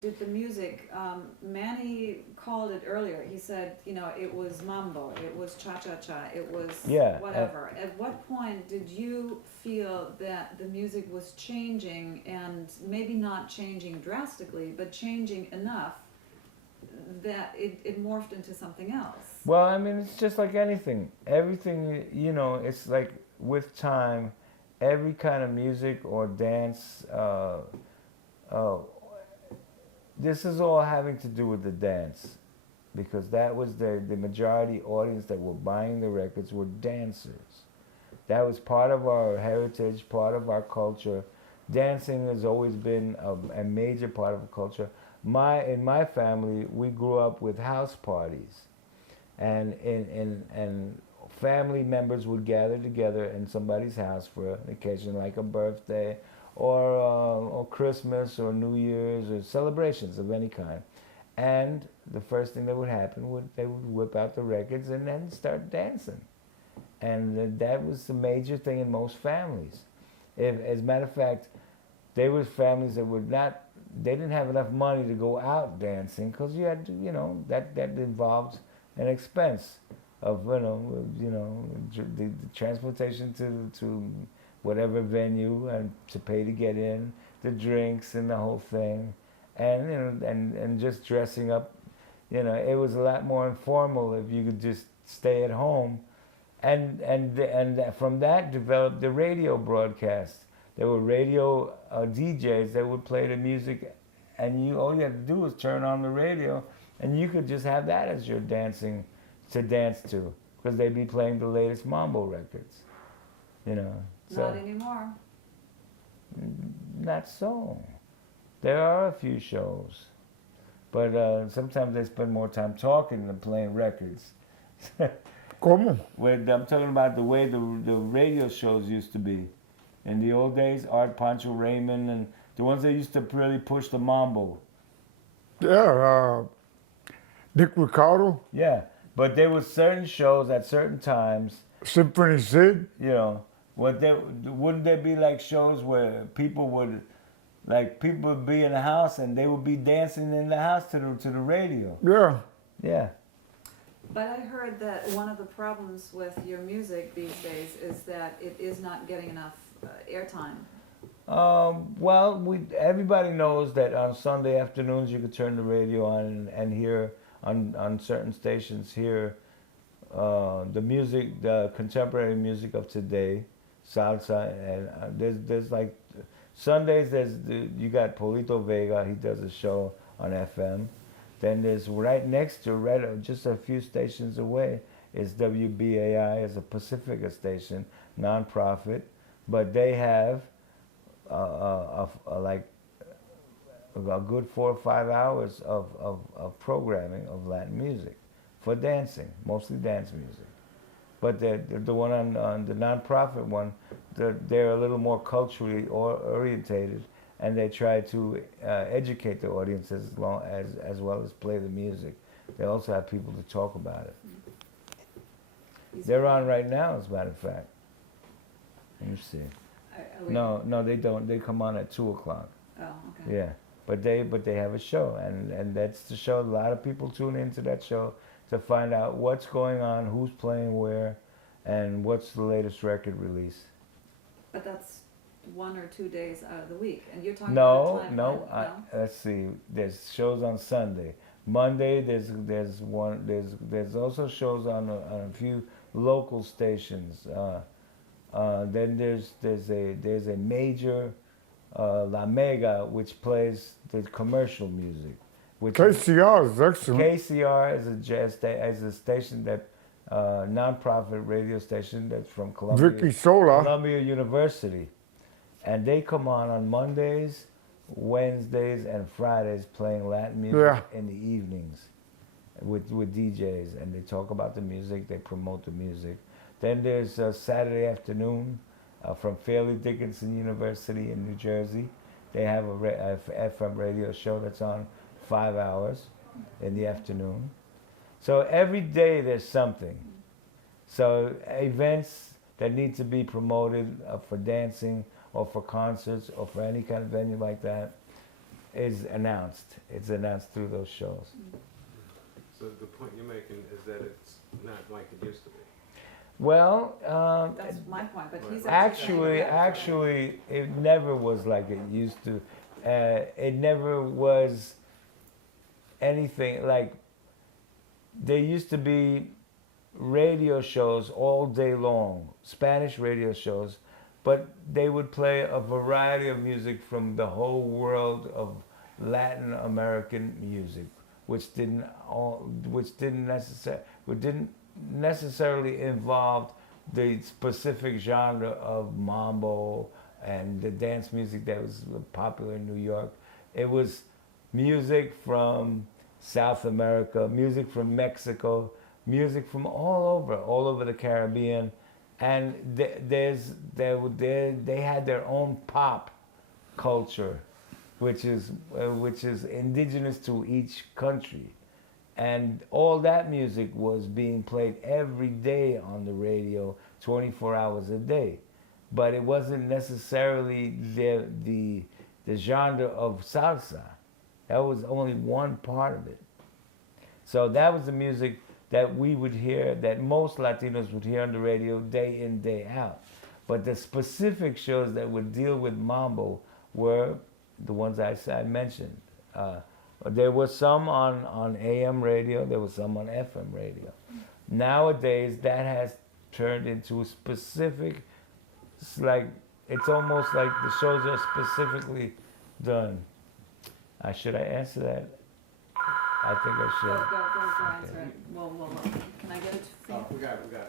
did the music. Manny called it earlier. He said, it was mambo, it was cha-cha-cha, it was Yeah, whatever. At what point did you feel that the music was changing, and maybe not changing drastically, but changing enough that it morphed into something else? well, I mean, it's just like anything. Everything, it's like with time, every kind of music or dance, uh, this is all having to do with the dance. Because that was the majority audience that were buying the records were dancers. That was part of our heritage, part of our culture. Dancing has always been a major part of the culture. In my family, we grew up with house parties, and family members would gather together in somebody's house for an occasion like a birthday, or Christmas or New Year's or celebrations of any kind. And the first thing that would happen would they would whip out the records and then start dancing, and that was the major thing in most families. As a matter of fact, they were families that would not. They didn't have enough money to go out dancing because you had to, that involved an expense of the transportation to whatever venue and to pay to get in, the drinks and the whole thing, and and just dressing up. It was a lot more informal if you could just stay at home, and from that developed the radio broadcast. There were radio DJs that would play the music, and all you had to do was turn on the radio, and you could just have that as your dancing to dance to, because they'd be playing the latest mambo records. So Not anymore. not so. There are a few shows, but sometimes they spend more time talking than playing records. ¿Cómo? I'm talking about the way the radio shows used to be. In the old days, Art Pancho Raymond and the ones that used to really push the mambo. Yeah, Dick Ricardo, Yeah, but there were certain shows at certain times. Symphony Sid. Wouldn't there be like shows where people would be in the house and they would be dancing in the house to the radio. Yeah. Yeah. But I heard that one of the problems with your music these days is that it is not getting enough airtime. Well, everybody knows that on Sunday afternoons you could turn the radio on and hear on certain stations hear the music, the contemporary music of today, salsa, and there's like Sundays. You got Polito Vega. He does a show on FM. Then there's right next to, just a few stations away, is WBAI, is a Pacifica station, nonprofit, but they have like a good 4 or 5 hours of programming of Latin music for dancing, mostly dance music. But the one on the nonprofit one, they're a little more culturally orientated, and they try to educate the audience as well as play the music. They also have people to talk about it. They're on right now, as a matter of fact. Let me see. No, they don't. They come on at 2:00. Oh, okay. Yeah, but they have a show, and that's the show. A lot of people tune into that show to find out what's going on, who's playing where, and what's the latest record release. But that's 1 or 2 days out of the week, and you're talking No, about time. no. Let's see. There's shows on Sunday. Monday there's also shows on a few local stations. Then there's a major La Mega, which plays the commercial music. KCR is excellent. KCR is a station that nonprofit radio station that's from Vicky Sola. Columbia University, and they come on Mondays, Wednesdays, and Fridays playing Latin music in the evenings with DJs, and they talk about the music, they promote the music. Then there's Saturday afternoon from Fairleigh Dickinson University in New Jersey. They have a FM radio show that's on 5 hours in the afternoon. So every day there's something. So events that need to be promoted for dancing or for concerts or for any kind of venue like that, is announced. It's announced through those shows. So the point you're making is that it's not like it used to be. Well, That's my point, but he's actually, it never was like it used to. It never was anything like. There used to be radio shows all day long, Spanish radio shows, but they would play a variety of music from the whole world of Latin American music, which didn't necessarily involve the specific genre of mambo and the dance music that was popular in New York. It was music from South America, music from Mexico, music from all over the Caribbean, and they had their own pop culture, which is indigenous to each country, and all that music was being played every day on the radio, 24 hours a day, but it wasn't necessarily the genre of salsa. That was only one part of it. So that was the music that we would hear, that most Latinos would hear on the radio day in, day out. But the specific shows that would deal with mambo were the ones I mentioned. There was some on AM radio, there was some on FM radio. Nowadays, that has turned into a specific, it's almost like the shows are specifically done. Should I answer that? I think I should. Go answer it. Well, can I get it? Oh, we got it.